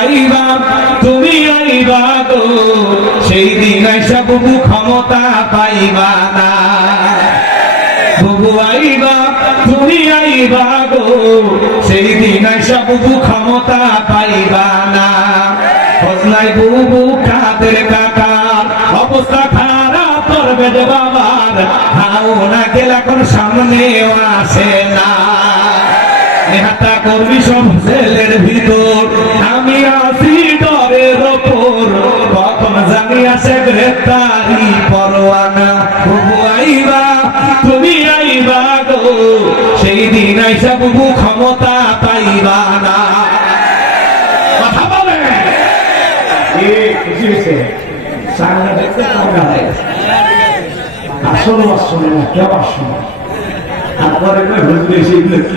আইবা, তুমি আইবা গো। সেই দিন আইসা ক্ষমতা পাইবা না। বুবু আইবা, তুমি আইবা গো। সেই দিন আইসা ক্ষমতা পাইবা না। ফজলাই বুবু কাদের কাকার অবস্থা খারাপ করবে বাবার। হাও না গেলে এখন সামনেও আসে না। নেহাতা করবি সব জেলের ভিতর। আমি আসি ডরের ওপর। কখন জানি আসে গ্রেপ্তারি পরোয়ানা। বুবু আইবা তুমি আইবা গো। সেই দিন আইসা বুবু ক্ষমতা পাইবা না। কথা বলে। খুশি হয়েছে? চাঙ্গা দেখতে হয়। আসলে আসলে না, কেউ আসলে কয়, হুজুর এসে কি দেখি?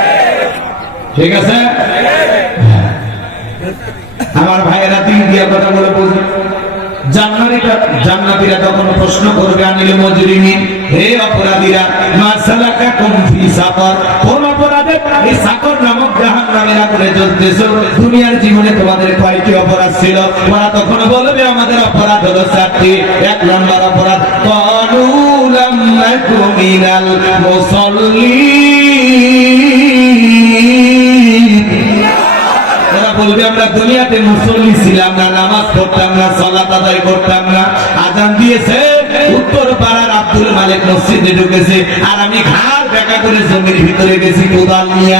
ঠিক আছে? আমার ভাইয়েরা তিন দিয়া কথা বলে বুঝি জান্নাতীরা জান্নাতীরা তখন প্রশ্ন করবে, আনিল মজরিমিন, হে অপরাধীরা, মা সালাকাকুম ফি সাকর। কোন অপরাধে? এই সাকর নামক জাহান্নামের আগুনে জ্বলতেছো। দুনিয়ার জীবনে তোমাদের কয়টি অপরাধ ছিল? ওরা তখন বলবে, আমাদের অপরাধ হলো চারটি। এক নম্বর অপরাধ আমরা দুনিয়াতে মুসল্লি ছিলাম না, নামাজ পড়তাম না, সলাত আদায় করতাম না। আজান দিয়েছে, উত্তর পাড়ার আব্দুল মালিক মসজিদে ঢুকেছে। আর আমি ঘাড় দেখা করে জমির ভিতরে গেছি, কোদাল নিয়ে।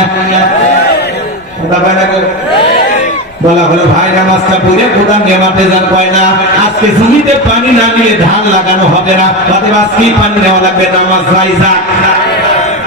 বলা হলো, ভাই, নামাজটা পড়ে কোদাল নিয়ে যান, কয় না, আজকে জমিতে পানি না নিলে ধান লাগানো হবে না। আজকেই পানি নেওয়া লাগবে, নামাজ নাই যাক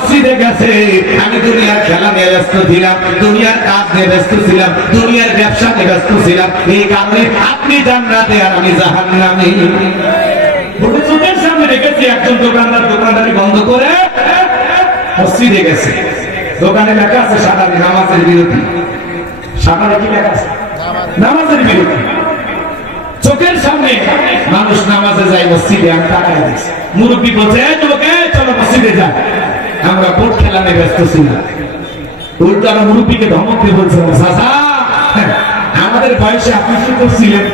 মসজিদে গেছে। আমি দুনিয়ার খেলা নিয়ে ব্যস্ত ছিলাম দুনিয়ার কাজ নিয়ে ব্যস্ত ছিলাম দুনিয়ার ব্যবসা নিয়ে ব্যস্ত ছিলাম। এই কারণে আপনি জান্নাতে আর আমি জাহান্নামে। চোখের সামনে রেখেছি একজন দোকানদার দোকানদারি বন্ধ করে মসজিদে গেছে। দোকানে লেখা আছে সাঁতারি নামাজের বিরতি। সাঁতারে কি লেখা আছে? নামাজের বিরতি। চোখের সামনে মানুষ নামাজে যায় মসজিদে আমি তাকায় দিচ্ছি মুরব্বী বলছে "এই যুবক, এই চলো মসজিদে যা। আমরা বোট খেলা নিয়ে ব্যস্ত ছিলাম। উল্টো আমরা মুরব্বীকে ধমক দিয়ে বলছিলাম চাচা আমাদের বয়সে আপনি কি করছিলেন?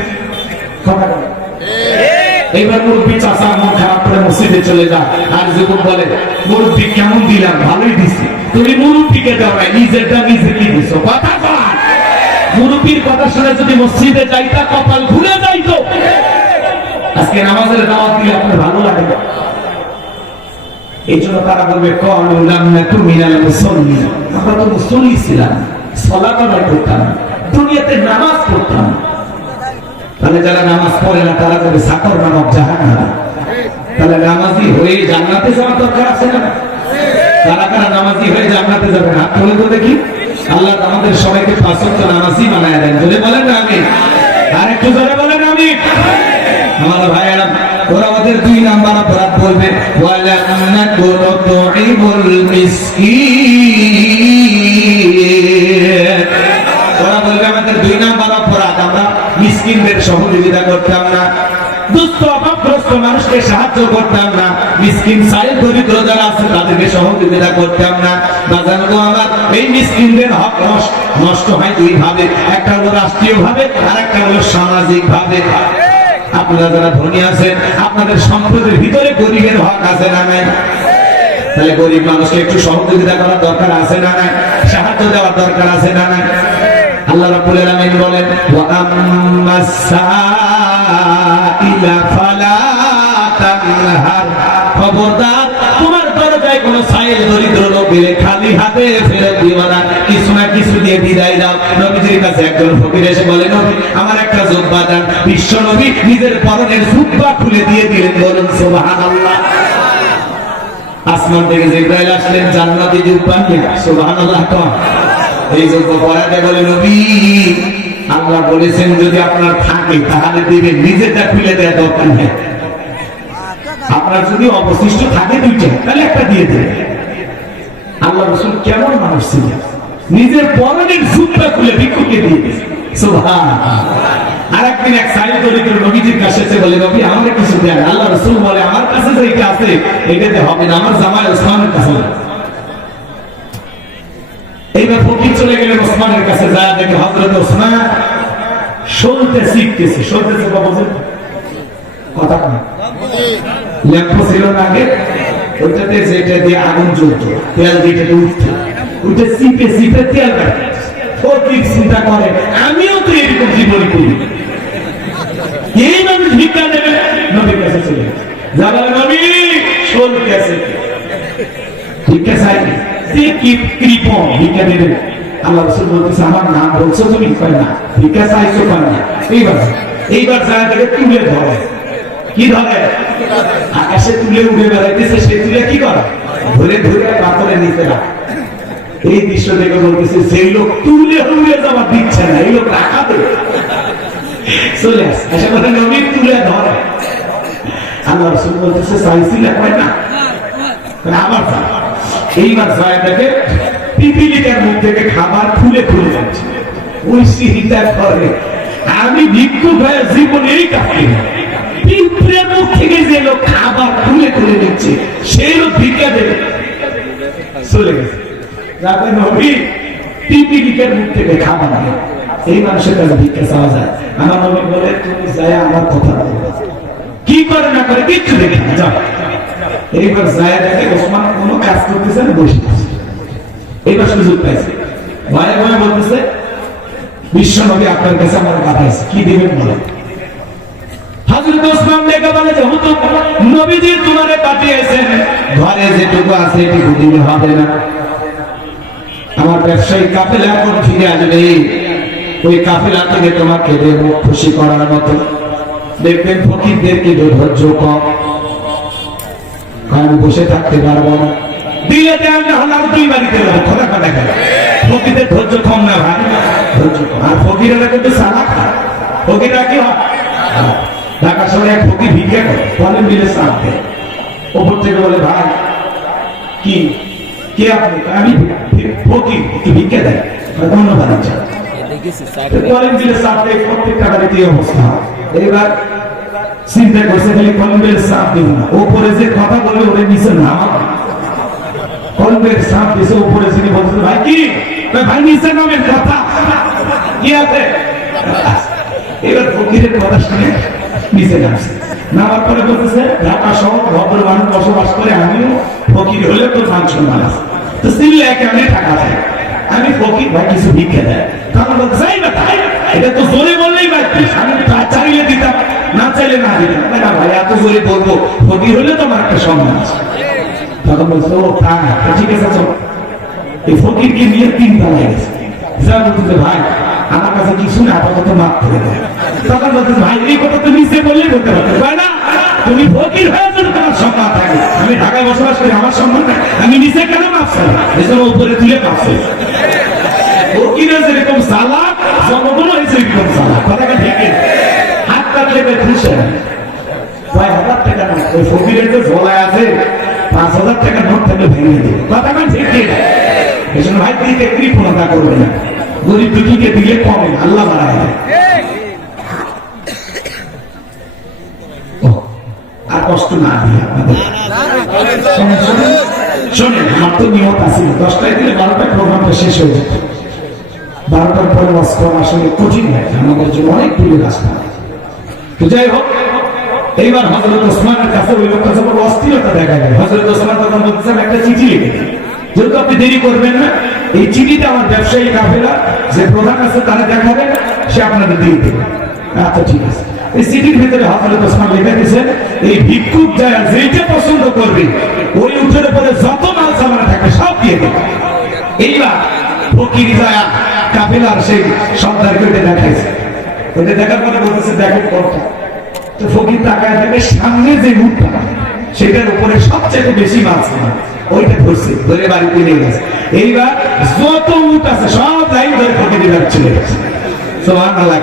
এইবার মুরব্বী মন খারাপ করে মসজিদে চলে যায় আর বলে মুরব্বী কেমন দিলাম? ভালোই দিছি। তুমি মুরব্বীকে দাও নাই, নিজেরটা নিজে কি দিছো? কথা মুরব্বীর কথা শুনে যদি মসজিদে যাইতা কপাল ঘুরে যাইতো আজকে নামাজের দাওয়াত দিলে আপনার ভালো লাগে না। এই জন্য তারা বলবে তাহলে যারা নামাজ পড়ে না, তারা বলে সাকর নামক জাহান তাহলে নামাজি হয়ে জান্নাতে যাওয়ার দরকার আছে না? কারা কারা নামাজি হয়ে জান্নাতে যাবে হাত তুলে তো দেখি। আল্লাহ আমাদের সবাইকে পাঁচত্ব নামাজি বানায় দেন। যদি বলেন না আমি আর একটু জোরে বলেন আমি আমার ভাইয়েরা আমাদের দুই নাম্বার অপরাধ বলবে আমাদের দুই নাম্বার অপরাধ, আমরা মিসকিনদের সহযোগিতা করতাম না। সাহায্য না। নষ্ট- হয় ভাবে একটা হলো রাষ্ট্রীয় ভাবে আর একটা হলো সামাজিক ভাবে আপনারা যারা ধনী আছেন, আপনাদের সম্পদের ভিতরে গরিবের হক আছে না নাই? তাহলে গরিব মানুষকে একটু সহযোগিতা করার দরকার আছে না নাই? সাহায্য দেওয়ার দরকার আছে না নাই? আল্লাহ রাব্বুল আলামিন বলেন, ওয়া আম্মাস সাইলা ফালা তানহার খবরদার কোনো দরিদ্র লোক এলে খালি হাতে ফেরত না। কিছু না কিছু দিয়ে বিদায় দাও। নবীজির কাছে একজন ফকির এসে আমার একটা দান বিশ্ব নবী নিজের পরনের খুলে দিয়ে দিলেন, বলুন আসমান থেকে জিব্রাইল আসলেন, জান্নাতি জুব্বা নিয়ে এই জুব্বা পরাতে বলে, নবী, আল্লাহ বলেছেন যদি আপনার থাকে, তাহলে দিবেন। নিজেরটা খুলে দেওয়া দরকার নেই। আপনার যদি অবশিষ্ট থাকে দুইটা, তাহলে একটা দিয়ে দেবে আল্লাহ রসুল কেমন মানুষ ছিলেন? নিজের পরনের জুব্বা খুলে ভিক্ষুকে দিয়ে দিয়েছে আর একদিন এক সাইল দরিদ্র নবীজির কাছে বলে, নবী, আমার কিছু দেন। আল্লাহ রসুল বলে, আমার কাছে যেটা আছে, এটাতে হবে না, আমার জামাই ওসমানের কাছে এইবার ফকির চলে গেলেন ওসমানের কাছে যা দেখে হজরত ওসমান সলতে শিখতেছে। সলতেছে কথা কয় ল্যাম্প ছিল আগে? ওটাতে যেটা দিয়ে আগুন জ্বলত, তেল যেটাতে উঠত। ওটা চিপে চিপে তেল কাটে ফকির চিন্তা করে, আমিও তো এরকম জীবন করি। এই মানুষ ভিক্ষা দেবে, নবীর কাছে চলে যাবার নবী, শোন গেছে ভিক্ষা চাই সে কি কৃপণ ভিক্ষা দেবে? আল্লাহ রসুল বলতেছে, আমার নাম বলছো তুমি? কয়, না, ভিক্ষা চাইছো কয় না? এইবার এইবার যা থেকে তুলে ধরে। কি ধরে? আকাশে তুলে উড়ে বেড়াইতেছে, সে তুলে কি করে? ধরে ধরে পাথরে নিতে এই দৃশ্য দেখে বলতেছে সেই লোক তুলে যাওয়া দিচ্ছে না, এই লোক চলে এসে বলে, নবী, তুলে ধরে। আল্লাহ রসুল বলতেছে চাইছিলে হয় না? এইবার পিপিলিকার মুখ থেকে খাবার খুলে খুলে যাচ্ছে। ওই সিঁড়িটা করে আমি ভিক্ষুক হয়ে জীবনেই কাটি পিঁপড়ের মুখ দেখে না, যাও। কোনো কাজ করতেছে না, বসে এইবার সুযোগ পাইছে। ভয়ে ভয়ে বলতেছে, বিশ্ব নবী আপনার কাছে আমার কথা আছে। কি দিবেন বলে হযরত ওসমান দেখে বলে যে হুজুর নবীজি তোমারে পাঠিয়েছেন। ঘরে যেটুকু আছে এটুকু দিলে হবে না। আমার ব্যবসায়ী কাফেলা এখন ফিরে আসবে। ওই কাফেলা থেকে তোমাকে দেব খুশি করার মতো। দেখবেন ফকিরদেরকে ধৈর্য কম। আমি বসে থাকতে পারব না। দিলে দেন না হলে আমি দুই বাড়িতে যাব। খোলা কথা গেল ফকিরদের ধৈর্য কম না ভাই। ধৈর্য আর ফকিরেরা কিন্তু সালাক ফকিরা কি হয়? ঢাকা শহরে এক ফকির ভিক্ষা করে। ফলে মিলে সাপ দেয় ওপর থেকে বলে, ভাই, কি? কে আপনি? আমি ফকির ভিক্ষা দেয়। ধন্যবাদ আচ্ছা। ওপরে ভাই, কি? ভাই, নিচে কথা? আছে? কথা শুনে নিচে নামছে। নামার পরে বলতেছে ঢাকা শহর ভদ্র মানুষ বসবাস করে, আমিও ফকির হলে তোর মান সম্মান আছে। তো সিল্লে আমি টাকা দেয়। আমি ফকির, ভাই, কিছু ভিক্ষা দেয়। তখন চাই না তাই এটা তো জোরে বললেই আমি চাইলে দিতাম, না চাইলে না দিতাম। না ভাই, এত জোরে বলব, ফকির হলে তো একটা সম্মান আছে। তখন বলছে ও তা ঠিক আছে এই ফকিরকে নিয়ে গেছে। যা বলতেছে ভাই আমার কাছে কিছু না, আপাতত মাপ করে দেয় তখন বলতেছে ভাই, এই কথা তো নিচে বললেই বলতে পারতে। ভাই না, তুমি ফকির হয়ে তোমার সম্মান থাকে, আমি ঢাকায় বসবাস করি, আমার সম্মান নাই, আমি নিচে কেন মাপ চাই? এসব উপরে তুলে মাপ চাই। ফকিরের যেরকম সালাক জনগণ হয়েছে এরকম ঠিক হাত কাটলে খুশি কয় হাজার টাকা ওই ফকিরের যে ঝোলায় আছে, পাঁচ হাজার টাকা নোট থাকলে ভেঙে দেবে। কথা ঠিক এই জন্য ভাই করবে না। গরিব দুঃখীকে দিলে কমে আল্লাহ বাড়ায়। ও, কষ্ট না দিয়ে আপনাদের। শোনেন, আমার তো নিয়ত আছে দশটায় দিলে প্রোগ্রামটা শেষ হয়ে যেত বারোটার পরে আসলে কঠিন হয়। আমাদের জন্য অনেক দূরের রাস্তা। তো যাই হোক এইবার হজরত ওসমানের কাছে ওই লোকটা যখন অস্থিরতা দেখা যায় হজরত ওসমান তখন একটা চিঠি লিখে। যেহেতু আপনি দেরি করবেন না, এই আমার ব্যবসায়ী যে প্রধান আছে, তারা সে আপনাদের দিয়ে দেবে। আচ্ছা ঠিক আছে। এই ভিতরে দিয়েছেন এই ভিক্ষুক যেটা পছন্দ করবে, ওই পরে যত মাল সব দিয়ে দেবে। এইবার ফকির সেই ওইটা দেখাইছে। ওইটা দেখার পরে বলতেছে তো ফকির তাকায় সামনে যে উঠটা, সেটার উপরে সবচেয়ে বেশি মাছ। ওইটা ধরছে, ধরে বাড়িতে নিয়ে গেছে। এইবার যত উঠ আছে, সব লাইন ধরে ফকির দিয়ে যাচ্ছে গেছে। সোহান আল্লাহ